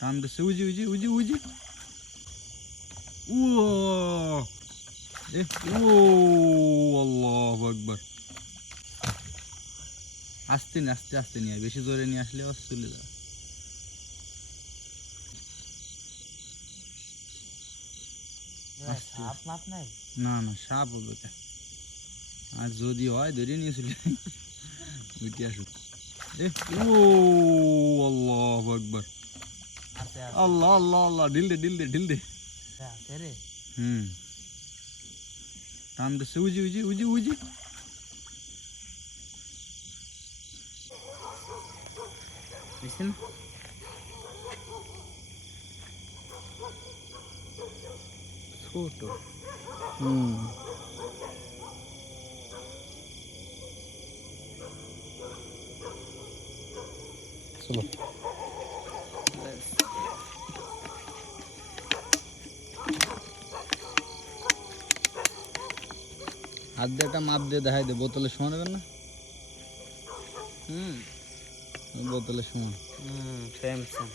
টান দিচ্ছে উজি উজি উজি উজি ও ও আল্লাহু আকবার আস্তে আস্তে আস্তে নিয়ে বেশি জোরে নিয়ে আসলে আবার চলে যাবে সাপ মাপ নাই না না সাপ হবে আর যদি হয় ধরে নিয়ে চলে উঠে আসুক ও আল্লাহু আকবার আছে আল্লাহ আল্লাহ আল্লাহ ঢিল দে ঢিল দে ঢিল দে আছে রে টান দিচ্ছে উজি উজি উজি উজি দেখছেন ছোট চলো হাত দিয়ে একটা মাপ দিয়ে দেখাই দে বোতলে সমান হবে না বোতলে সমান সেম সেম